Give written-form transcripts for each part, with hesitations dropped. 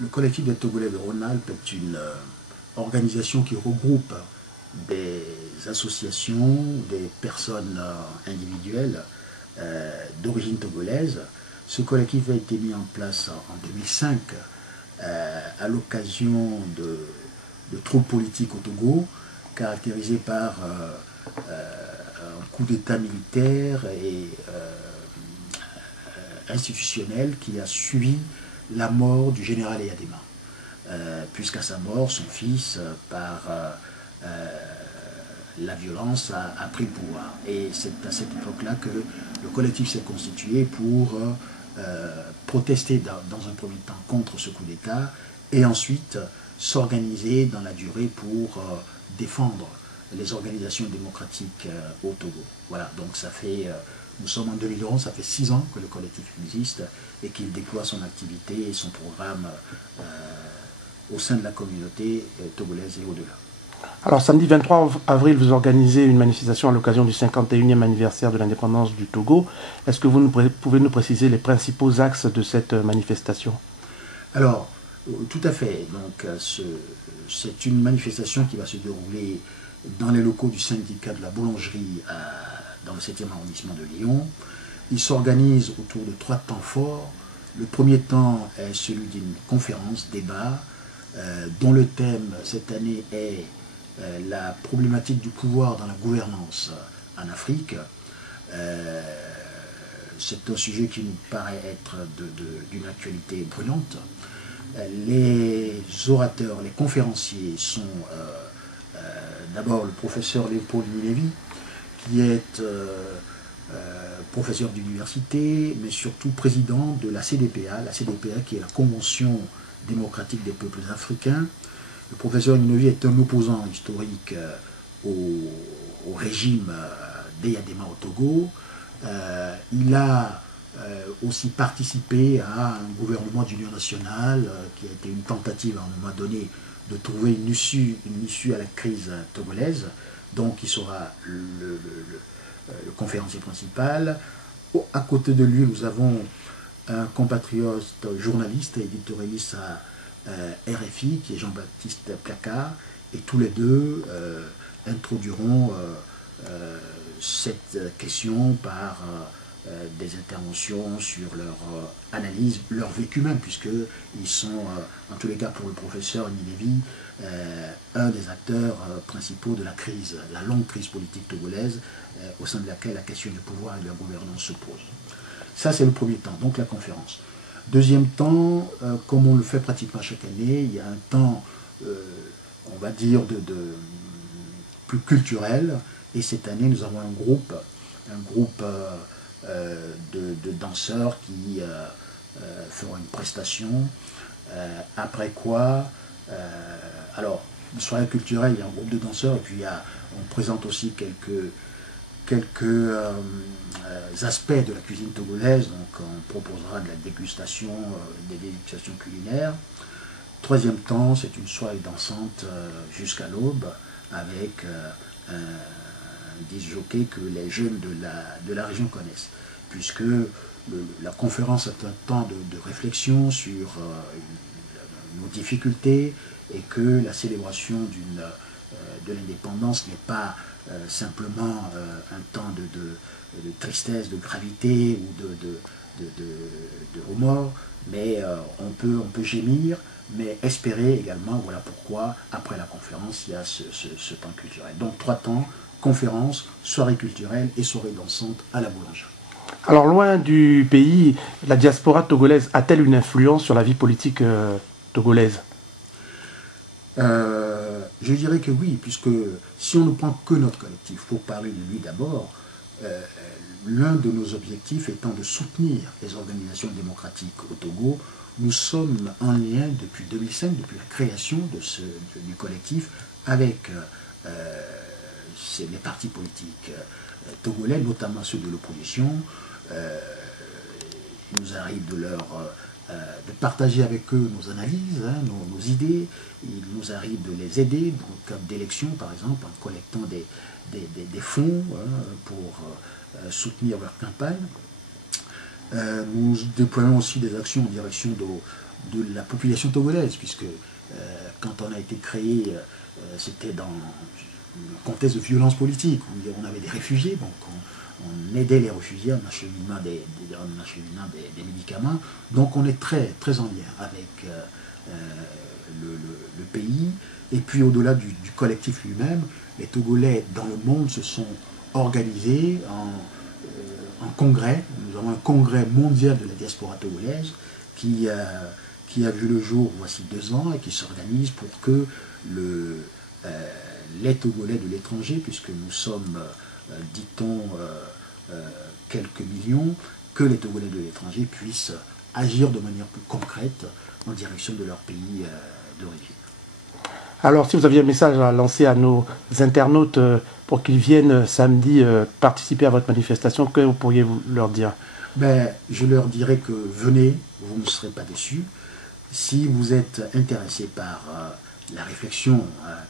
Le collectif des Togolais de Rhône-Alpes est une organisation qui regroupe des associations, des personnes individuelles d'origine togolaise. Ce collectif a été mis en place en 2005 à l'occasion de troubles politiques au Togo, caractérisés par un coup d'État militaire et institutionnel qui a suivi la mort du général Eyadema. Puisqu'à sa mort, son fils, par la violence, a pris le pouvoir. Et c'est à cette époque-là que le collectif s'est constitué pour protester dans un premier temps contre ce coup d'État et ensuite s'organiser dans la durée pour défendre les organisations démocratiques au Togo. Voilà, donc ça fait, nous sommes en 2011, ça fait 6 ans que le collectif existe et qu'il déploie son activité et son programme au sein de la communauté togolaise et au-delà. Alors samedi 23 avril, vous organisez une manifestation à l'occasion du 51e anniversaire de l'indépendance du Togo. Est-ce que vous pouvez nous préciser les principaux axes de cette manifestation? Alors, tout à fait. Donc, c'est une manifestation qui va se dérouler dans les locaux du syndicat de la boulangerie dans le 7e arrondissement de Lyon. Il s'organise autour de 3 temps forts. Le premier temps est celui d'une conférence, débat, dont le thème cette année est la problématique du pouvoir dans la gouvernance en Afrique. C'est un sujet qui nous paraît être d'une actualité brûlante. Les orateurs, les conférenciers sont d'abord le professeur Léopold Milevi, qui est professeur d'université, mais surtout président de la CDPA qui est la Convention démocratique des peuples africains. Le professeur Milevi est un opposant historique au régime d'Eyadema au Togo. Il a aussi participé à un gouvernement d'union nationale qui a été une tentative à un moment donné de trouver une issue à la crise togolaise. Donc il sera le conférencier principal. À côté de lui, nous avons un compatriote journaliste et éditorialiste à RFI, qui est Jean-Baptiste Placard, et tous les deux introduiront cette question par des interventions sur leur analyse, leur vécu même, puisqu'ils sont, en tous les cas pour le professeur Milevi, un des acteurs principaux de la crise, la longue crise politique togolaise, au sein de laquelle la question du pouvoir et de la gouvernance se pose. Ça, c'est le premier temps, donc la conférence. Deuxième temps, comme on le fait pratiquement chaque année, il y a un temps, on va dire, plus culturel, et cette année, nous avons un groupe de danseurs qui feront une prestation, après quoi, alors, une soirée culturelle, il y a un groupe de danseurs, et puis on présente aussi quelques aspects de la cuisine togolaise, donc on proposera de la dégustation, des dégustations culinaires. Troisième temps, c'est une soirée dansante jusqu'à l'aube, avec un disc-jockey que les jeunes de la région connaissent, puisque la conférence est un temps de réflexion sur nos difficultés, et que la célébration de l'indépendance n'est pas simplement un temps de tristesse, de gravité ou de remords, mais on peut gémir, mais espérer également. Voilà pourquoi, après la conférence, il y a ce temps culturel. Donc 3 temps, conférence, soirée culturelle et soirée dansante à la boulangerie. Alors, loin du pays, la diaspora togolaise a-t-elle une influence sur la vie politique togolaise? Je dirais que oui, puisque si on ne prend que notre collectif, pour parler de lui d'abord, l'un de nos objectifs étant de soutenir les organisations démocratiques au Togo, nous sommes en lien depuis 2005, depuis la création du collectif, avec les partis politiques togolais, notamment ceux de l'opposition. Il nous arrive de partager avec eux nos analyses, nos idées. Il nous arrive de les aider dans le cadre d'élections, par exemple, en collectant des fonds pour soutenir leur campagne. Nous déployons aussi des actions en direction de la population togolaise, puisque quand on a été créé, c'était dans un contexte de violence politique, où on avait des réfugiés, donc on aidait les réfugiés en acheminant des médicaments. Donc on est très, très en lien avec le pays. Et puis au-delà du collectif lui-même, les Togolais dans le monde se sont organisés en congrès. Nous avons un congrès mondial de la diaspora togolaise qui a vu le jour voici 2 ans et qui s'organise pour que les Togolais de l'étranger, puisque nous sommes, dit-on, quelques millions, que les Togolais de l'étranger puissent agir de manière plus concrète en direction de leur pays d'origine. Alors, si vous aviez un message à lancer à nos internautes pour qu'ils viennent samedi participer à votre manifestation, que vous pourriez leur dire? Je leur dirais que venez, vous ne serez pas déçus. Si vous êtes intéressé par la réflexion,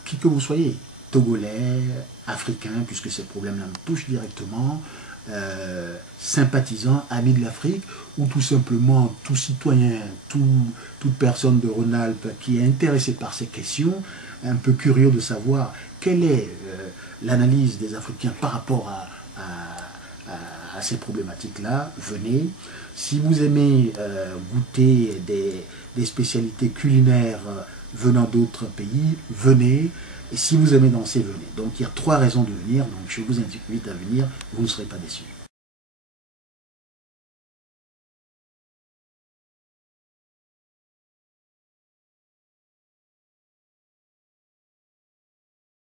qui que vous soyez, Togolais, Africains, puisque ces problèmes-là nous touchent directement, sympathisants, amis de l'Afrique, ou tout simplement tout citoyen, toute personne de Rhône-Alpes qui est intéressée par ces questions, un peu curieux de savoir quelle est l'analyse des Africains par rapport à ces problématiques-là, venez. Si vous aimez goûter des spécialités culinaires venant d'autres pays, venez. Et si vous aimez danser, venez. Donc il y a 3 raisons de venir, donc je vous invite à venir, vous ne serez pas déçus.